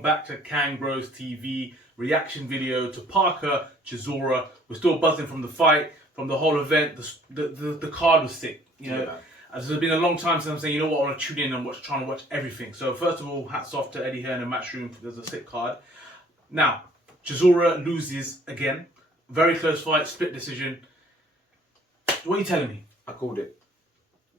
welcome back to KangBrosTV reaction video to Parker Chisora. We're still buzzing from the fight, from the whole event. The card was sick, you know. As it's been a long time since I'm saying, you know what, I want to tune in and trying to watch everything. So first of all, hats off to Eddie here in the Matchroom. There's a sick card. Now, Chisora loses again. Very close fight, split decision. What are you telling me? I called it.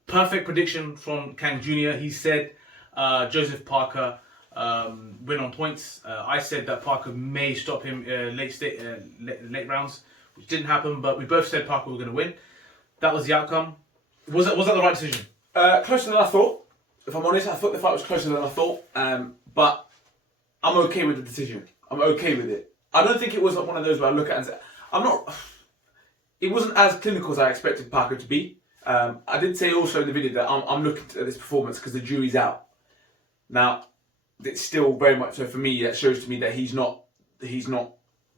Perfect prediction from Eubank Jr. He said Joseph Parker win on points. I said that Parker may stop him late rounds, which didn't happen. But we both said Parker was going to win. That was the outcome. Was that the right decision? Closer than I thought. If I'm honest, I thought the fight was closer than I thought. But I'm okay with the decision. I'm okay with it. I don't think it was one of those where I look at it and say, I'm not. It wasn't as clinical as I expected Parker to be. I did say also in the video that I'm looking at this performance because the jury's out. Now, it's still very much so for me. That shows to me that he's not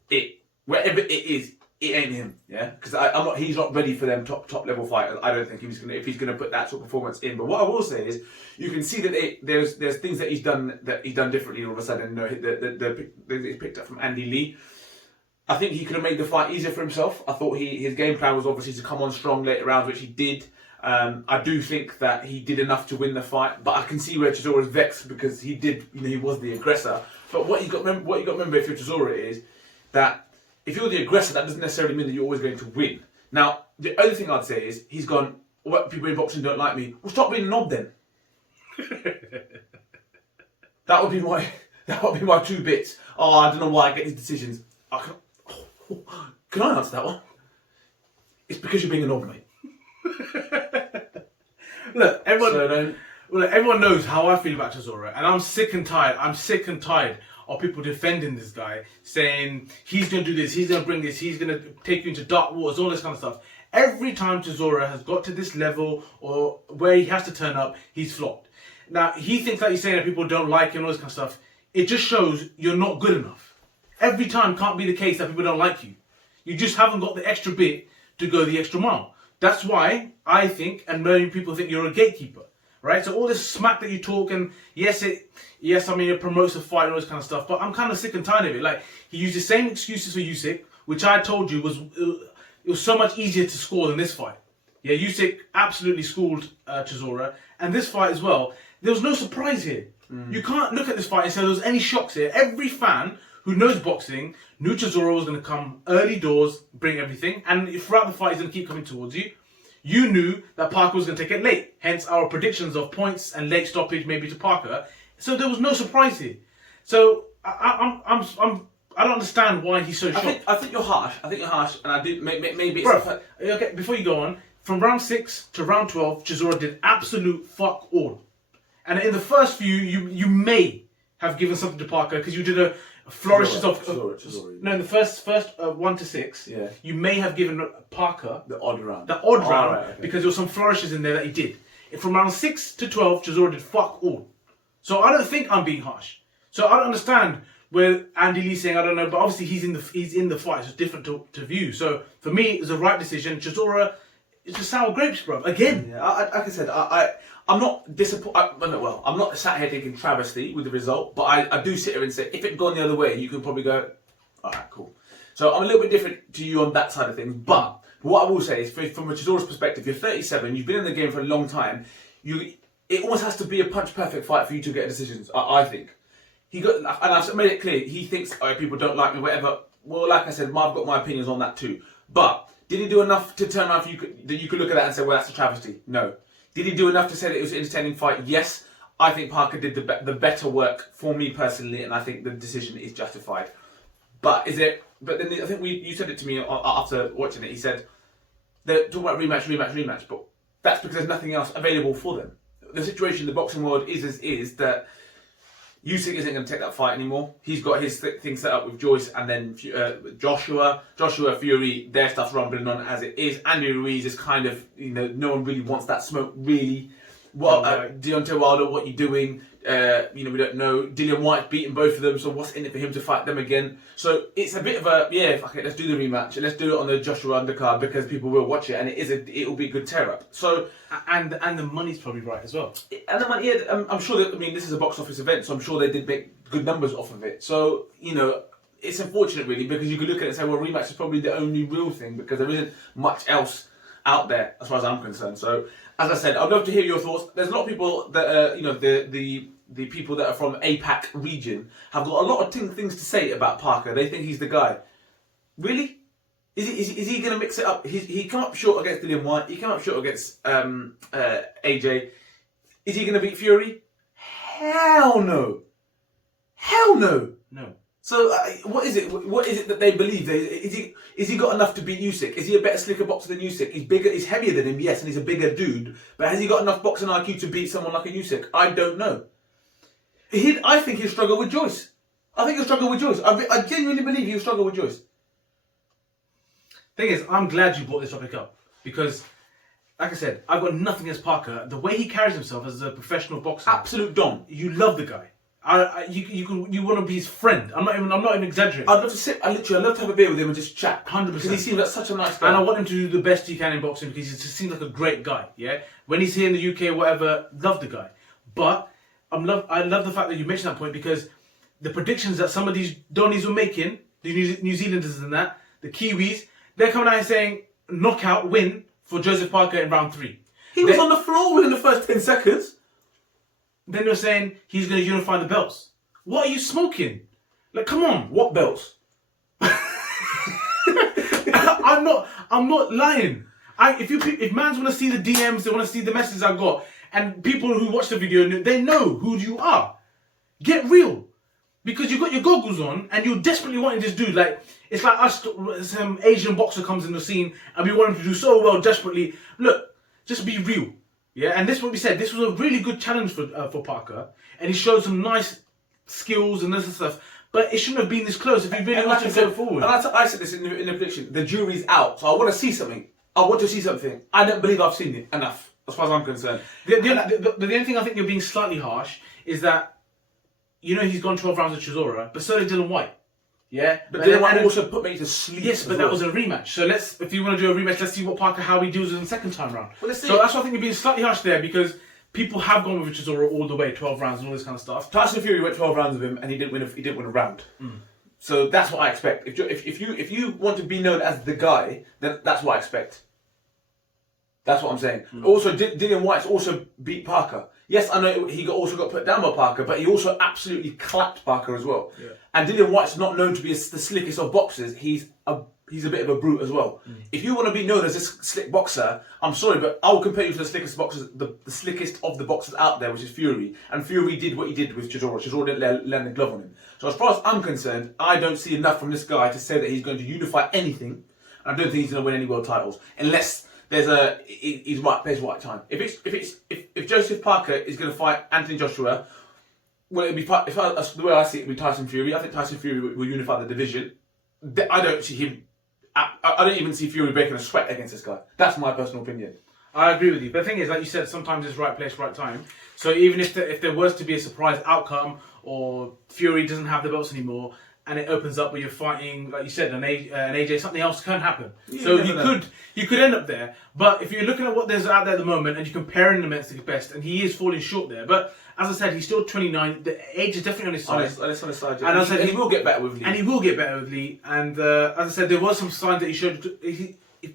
it. Wherever it is, it ain't him. Yeah, because he's not ready for them top level fighters. I don't think if he's gonna put that sort of performance in. But what I will say is, you can see that there's things that he's done differently all of a sudden. You know, he picked up from Andy Lee. I think he could have made the fight easier for himself. I thought his game plan was obviously to come on strong later rounds, which he did. I do think that he did enough to win the fight, but I can see where Chisora is vexed because he did, you know, he was the aggressor. But what you got to remember if you're Chisora is that if you're the aggressor, that doesn't necessarily mean that you're always going to win. Now, the other thing I'd say is he's gone, what people in boxing don't like me. Well, stop being a knob then. That would be my two bits. Oh, I don't know why I get these decisions. Can I answer that one? It's because you're being a knob, mate. Look, everyone knows how I feel about Chisora, and I'm sick and tired. I'm sick and tired of people defending this guy, saying he's going to do this, he's going to bring this, he's going to take you into dark waters, all this kind of stuff. Every time Chisora has got to this level or where he has to turn up, he's flopped. Now, he thinks that he's saying that people don't like him and all this kind of stuff. It just shows you're not good enough. Every time can't be the case that people don't like you. You just haven't got the extra bit to go the extra mile. That's why I think, and many people think you're a gatekeeper, right? So all this smack that you talk, and yes, I mean, it promotes the fight and all this kind of stuff, but I'm kind of sick and tired of it. Like, he used the same excuses for Usyk, which I told you it was so much easier to score than this fight. Yeah, Usyk absolutely schooled Chisora, and this fight as well. There was no surprise here. You can't look at this fight and say there was any shocks here. Every fan who knows boxing knew Chisora was going to come early doors, bring everything, and throughout the fight he's going to keep coming towards you. You knew that Parker was going to take it late, hence our predictions of points and late stoppage maybe to Parker. So there was no surprise here. So I don't understand why he's so shocked. I think you're harsh. And I do maybe. Bro, okay, before you go on, from round 6 to round 12, Chisora did absolute fuck all. And in the first few, you may have given something to Parker because you did a flourishes of Chisora. No, in the first 1 to 6, yeah, you may have given Parker the odd round. Right, okay. Because there were some flourishes in there that he did. From round 6 to 12, Chisora did fuck all. So I don't think I'm being harsh. So I don't understand where Andy Lee's saying I don't know, but obviously he's in the fight, so it's different to view. So for me, it was the right decision. Chisora, it's just sour grapes, bro. Again. Yeah, like I said, I'm not disappointed. Well, I'm not sat here thinking travesty with the result, but I do sit here and say, if it had gone the other way, you could probably go, all right, cool. So I'm a little bit different to you on that side of things, but what I will say is, from a Chisora's perspective, you're 37, you've been in the game for a long time, it almost has to be a punch-perfect fight for you to get decisions, I think. And I've made it clear, he thinks, oh, people don't like me, whatever. Well, like I said, I've got my opinions on that too. But did he do enough to turn around that you could look at that and say, well, that's a travesty? No. Did he do enough to say that it was an entertaining fight? Yes. I think Parker did the better work for me personally, and I think the decision is justified. But But then I think you said it to me after watching it. He said they're talking about rematch, but that's because there's nothing else available for them. The situation in the boxing world is that Usyk isn't going to take that fight anymore. He's got his thing set up with Joyce and then Joshua, Fury, their stuff's rumbling on as it is. Andy Ruiz is kind of, you know, no one really wants that smoke really. Deontay Wilder, what you doing? We don't know. Dillian White beating both of them, so what's in it for him to fight them again? So it's a bit of a okay, let's do the rematch and let's do it on the Joshua undercard because people will watch it and it'll be a good tear up. So and the money's probably right as well. And the money, I'm sure that this is a box office event, so I'm sure they did make good numbers off of it. So it's unfortunate really because you could look at it and say, well, rematch is probably the only real thing because there isn't much else out there as far as I'm concerned. So as I said, I'd love to hear your thoughts. There's a lot of people that the people that are from APAC region have got a lot of things to say about Parker. They think he's the guy. Really? Is he going to mix it up? He come up short against Dillian White. He came up short against AJ. Is he going to beat Fury? Hell no. Hell no. No. So what is it? What is it that they believe? Is he got enough to beat Usyk? Is he a better slicker boxer than Usyk? He's bigger. He's heavier than him, yes, and he's a bigger dude. But has he got enough boxing IQ to beat someone like a Usyk? I don't know. I think he'll struggle with Joyce. I think he'll struggle with Joyce. I genuinely believe he'll struggle with Joyce. Thing is, I'm glad you brought this topic up because, like I said, I've got nothing against Parker. The way he carries himself as a professional boxer, absolute dom. You love the guy. You want to be his friend. I'm not even exaggerating. I'd love to sit. I'd love to have a beer with him and just chat. 100%. Because he seems like such a nice guy. And I want him to do the best he can in boxing because he just seems like a great guy. Yeah. When he's here in the UK, whatever, love the guy. But I love the fact that you mentioned that point because the predictions that some of these Donnies were making, the New Zealanders and that, the Kiwis, they're coming out and saying knockout win for Joseph Parker in round 3. He was on the floor within the first 10 seconds. Then they're saying he's going to unify the belts. What are you smoking? Like, come on. What belts? I'm not lying. If mans want to see the DMs, they want to see the messages I got, and people who watch the video, they know who you are. Get real. Because you got your goggles on, and you're desperately wanting this dude. Like, it's like us, some Asian boxer comes in the scene, and we want him to do so well desperately. Look, just be real. Yeah, and this is what we said. This was a really good challenge for Parker, and he showed some nice skills and this stuff. But it shouldn't have been this close if he really wanted to go forward. And I said this in the prediction. The jury's out, so I want to see something. I want to see something. I don't believe I've seen it enough, as far as I'm concerned. The only thing I think you're being slightly harsh is that he's gone 12 rounds with Chisora, but so did Dillian White. Yeah, but Dillian White also put me to sleep. Yes, but that was a rematch. So if you want to do a rematch, let's see how he deals with him the second time round. Well, let's see. So that's why I think you're being slightly harsh there because people have gone with Chisora all the way, 12 rounds and all this kind of stuff. Tyson Fury went 12 rounds with him and he didn't win a round. So that's what I expect. If you want to be known as the guy, then that's what I expect. That's what I'm saying. Also, Dillian White's also beat Parker. Yes, I know he also got put down by Parker, but he also absolutely clapped Parker as well. Yeah. And Dillian White's not known to be the slickest of boxers. He's a bit of a brute as well. If you want to be known as this slick boxer, I'm sorry, but I will compare you to the slickest boxers, the slickest of the boxers out there, which is Fury. And Fury did what he did with Chisora. Chisora didn't land the glove on him. So as far as I'm concerned, I don't see enough from this guy to say that he's going to unify anything. I don't think he's going to win any world titles unless he's right place, right time. If Joseph Parker is going to fight Anthony Joshua, well, it'd be the way I see it, it'd be Tyson Fury. I think Tyson Fury will unify the division. I don't see him. I don't even see Fury breaking a sweat against this guy. That's my personal opinion. I agree with you. But the thing is, like you said, sometimes it's right place, right time. So even if there was to be a surprise outcome, or Fury doesn't have the belts anymore, and it opens up where you're fighting, like you said, an AJ, something else can happen. Yeah, so you could end up there. But if you're looking at what there's out there at the moment and you're comparing them against the best, and he is falling short there. But as I said, he's still 29. The age is definitely on his side. On his side, yeah. And I said he will get better with Lee. And he will get better with Lee. And as I said, there was some signs that he showed.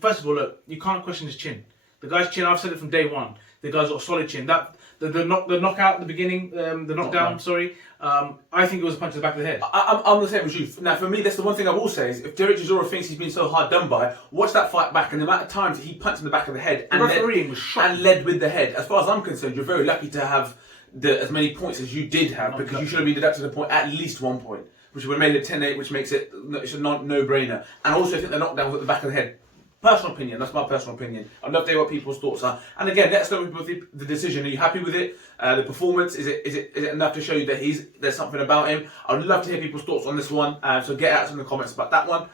First of all, look, you can't question his chin. The guy's chin, I've said it from day one. The guy's got a solid chin. The knockout at the beginning, the knockdown, sorry. I think it was a punch to the back of the head. I'm the same as you. Now, for me, that's the one thing I will say is if Derek Chisora thinks he's been so hard done by, watch that fight back and the amount of times he punched in the back of the head and led with the head. As far as I'm concerned, you're very lucky to have as many points as you did have because you should have been deducted a point, at least 1 point, which would have made it 10-8, which makes it a no-brainer. And also, I think the knockdown was at the back of the head. Personal opinion, that's my personal opinion. I'd love to hear what people's thoughts are. And again, let's go with the decision. Are you happy with it? The performance, is it enough to show you that there's something about him? I'd love to hear people's thoughts on this one. So get out some of the comments about that one.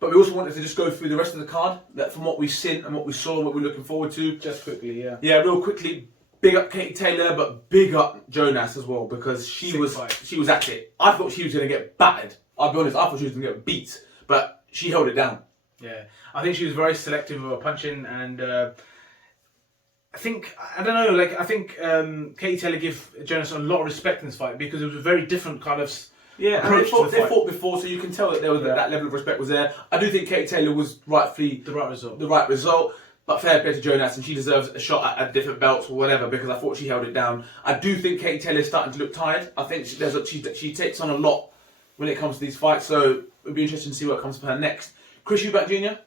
But we also wanted to just go through the rest of the card, that from what we've seen and what we saw, what we're looking forward to. Just quickly, yeah. Yeah, real quickly. big up Katie Taylor, but big up Jonas as well, because she was at it. I thought she was going to get battered. I'll be honest, I thought she was going to get beat, but she held it down. Yeah, I think she was very selective with her punching, and I think Katie Taylor gave Jonas a lot of respect in this fight because it was a very different kind of approach to the fight. They fought before, so you can tell that there was that level of respect was there. I do think Katie Taylor was rightfully the right result. But fair play to Jonas, and she deserves a shot at different belts or whatever, because I thought she held it down. I do think Katie Taylor is starting to look tired. I think she takes on a lot when it comes to these fights, so it'll be interesting to see what comes for her next. Chris Eubank Jr.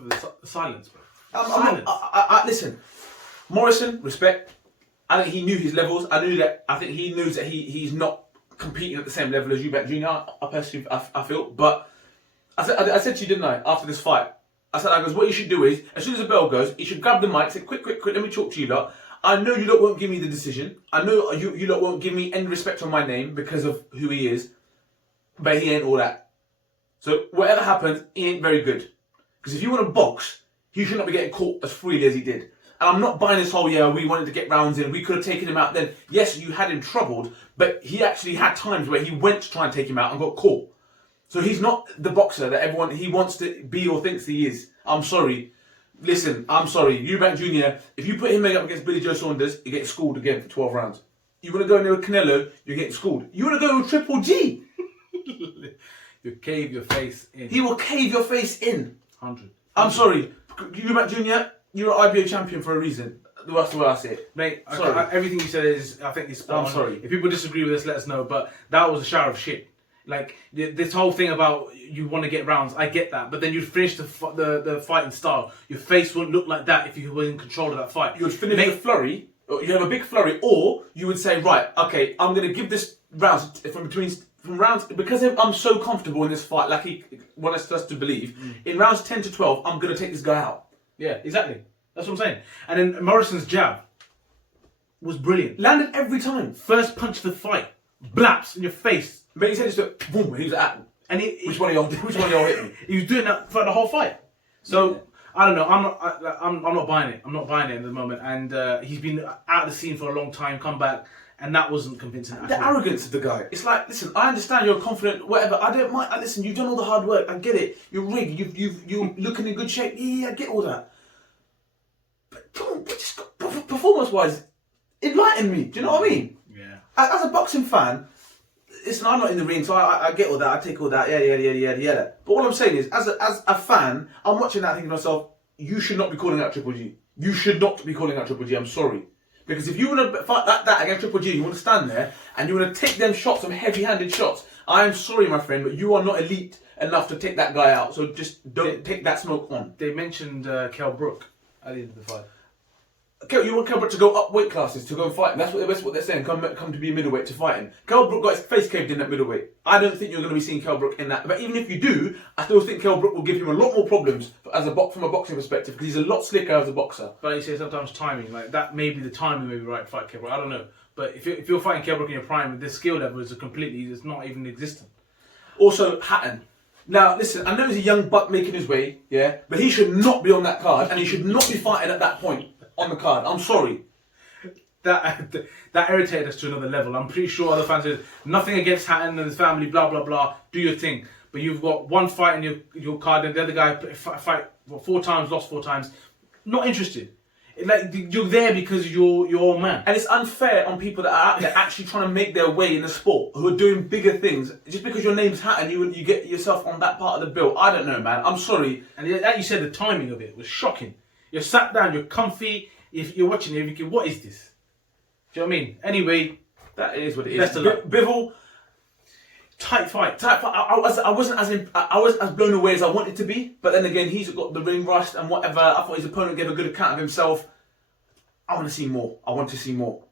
The silence, bro. Listen, Morrison, respect. I think he knew his levels. I think he knows that he's not competing at the same level as Eubank Jr. I personally feel, but. I said to you, didn't I, after this fight? I said, what you should do is, as soon as the bell goes, you should grab the mic, say, quick, let me talk to you lot. I know you lot won't give me the decision. I know you lot won't give me any respect on my name because of who he is. But he ain't all that. So whatever happens, he ain't very good. Because if you want to box, he should not be getting caught as freely as he did. And I'm not buying this whole, we wanted to get rounds in, we could have taken him out then. Yes, you had him troubled, but he actually had times where he went to try and take him out and got caught. So he's not the boxer that he wants to be or thinks he is. I'm sorry. Listen, I'm sorry. Eubank Jr., if you put him up against Billy Joe Saunders, you get schooled again for 12 rounds. You want to go in there with Canelo, you're getting schooled. You want to go with Triple G? You cave your face in. He will cave your face in. 100. I'm sorry. Eubank Jr., you're an IBO champion for a reason. That's the way I see it. Mate, everything you said is, I think, is spot on. I'm sorry. If people disagree with us, let us know. But that was a shower of shit. Like, this whole thing about you want to get rounds, I get that. But then you'd finish the fighting style. Your face wouldn't look like that if you were in control of that fight. You would finish with a flurry, you have a big flurry, or you would say, right, okay, I'm going to give this rounds from rounds, because I'm so comfortable in this fight, like he wants us to believe, in rounds 10 to 12, I'm going to take this guy out. Yeah, exactly. That's what I'm saying. And then Morrison's jab was brilliant. Landed every time. First punch of the fight. Blaps in your face. But he said just boom, he was at. And which one of y'all hit me? He was doing that for the whole fight. So I don't know. I'm not buying it. I'm not buying it at the moment. And he's been out of the scene for a long time. Come back, and that wasn't convincing. The arrogance of the guy. It's like, listen, I understand you're confident, whatever. I don't mind. Listen, you've done all the hard work. I get it. You're rigged. You're looking in good shape. Yeah, I get all that. But come on, just performance-wise, enlighten me. Do you know what I mean? Yeah. As a boxing fan. Listen, I'm not in the ring, so I get all that. I take all that. Yeah. But what I'm saying is, as a fan, I'm watching that thinking to myself, you should not be calling out Triple G. You should not be calling out Triple G. I'm sorry. Because if you want to fight that against Triple G, you want to stand there and you want to take them shots, some heavy-handed shots. I am sorry, my friend, but you are not elite enough to take that guy out. So just don't take that smoke on. They mentioned Kell Brook at the end of the fight. You want Kell Brook to go up weight classes to go and fight him. That's what they're saying. Come to be a middleweight to fight him. Kell Brook got his face caved in at middleweight. I don't think you're going to be seeing Kell Brook in that. But even if you do, I still think Kell Brook will give him a lot more problems from a boxing perspective, because he's a lot slicker as a boxer. But you say sometimes timing, like that, maybe the timing may be right to fight Kell Brook. I don't know. But if you're fighting Kell Brook in your prime, the skill level is it's not even existent. Also, Hatton. Now, listen, I know he's a young buck making his way, yeah, but he should not be on that card, and he should not be fighting at that point on the card. I'm sorry. That irritated us to another level. I'm pretty sure other fans said, nothing against Hatton and his family, blah, blah, blah, do your thing. But you've got one fight in your card, and the other guy fight 4 times, lost 4 times. Not interested. Like, you're there because you're your man. And it's unfair on people that are out there actually trying to make their way in the sport, who are doing bigger things. Just because your name's Hatton, you get yourself on that part of the bill. I don't know, man. I'm sorry. And like you said, the timing of it was shocking. You're sat down, you're comfy, if you're watching it, you're thinking, what is this? Do you know what I mean? Anyway, that is what it is. Best of luck. Bivol, tight fight. I wasn't as blown away as I wanted to be, but then again, he's got the ring rust and whatever. I thought his opponent gave a good account of himself. I want to see more.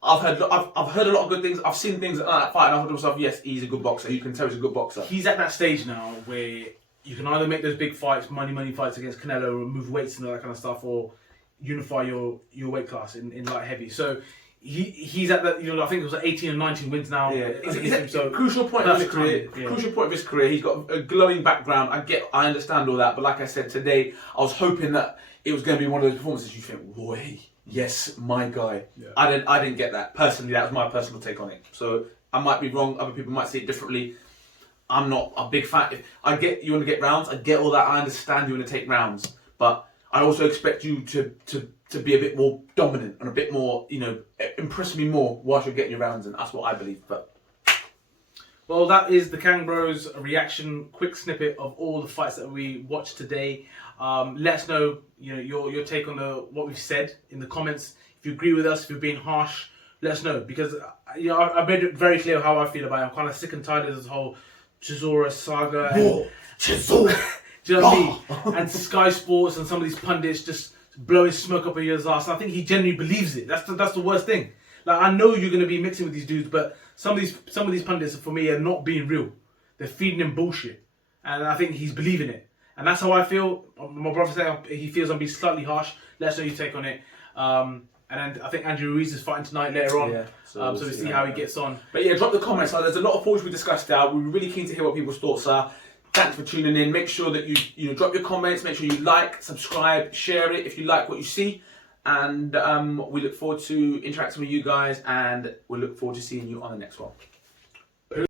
I've heard a lot of good things. I've seen things like that fight, and I thought to myself, yes, he's a good boxer. You can tell he's a good boxer. He's at that stage now where you can either make those big fights, money fights against Canelo, or move weights and all that kind of stuff, or unify your weight class in light heavy. So he's at the, I think it was 18 or 19 wins now. Yeah, It's a crucial point of his career. Yeah. Crucial point of his career. He's got a glowing background. I understand all that, but like I said today, I was hoping that it was going to be one of those performances you think, boy, yes, my guy. Yeah. I didn't get that personally. That was my personal take on it. So I might be wrong. Other people might see it differently. I'm not a big fan. If I get you want to get rounds, I get all that. I understand you want to take rounds, but I also expect you to be a bit more dominant and a bit more, impress me more whilst you're getting your rounds, and that's what I believe. But well, that is the Kang Bros reaction, quick snippet of all the fights that we watched today. Let us know, your take on what we've said in the comments. If you agree with us, if you're being harsh, let us know, because I made it very clear how I feel about it. I'm kind of sick and tired of this whole Chisora saga. Chisora. Do you know what I mean? And Sky Sports and some of these pundits just blowing smoke up his ass. I think he genuinely believes it. That's the worst thing. Like, I know you're going to be mixing with these dudes, but some of these pundits for me are not being real. They're feeding him bullshit, and I think he's believing it. And that's how I feel. My brother said he feels I'm being slightly harsh. Let us know your take on it. And then I think Andrew Ruiz is fighting tonight later on. Yeah, so we'll see how he gets on. But yeah, drop the comments. There's a lot of points we discussed out. We're really keen to hear what people's thoughts are. Thanks for tuning in. Make sure that you drop your comments. Make sure you like, subscribe, share it if you like what you see. And we look forward to interacting with you guys, and we look forward to seeing you on the next one.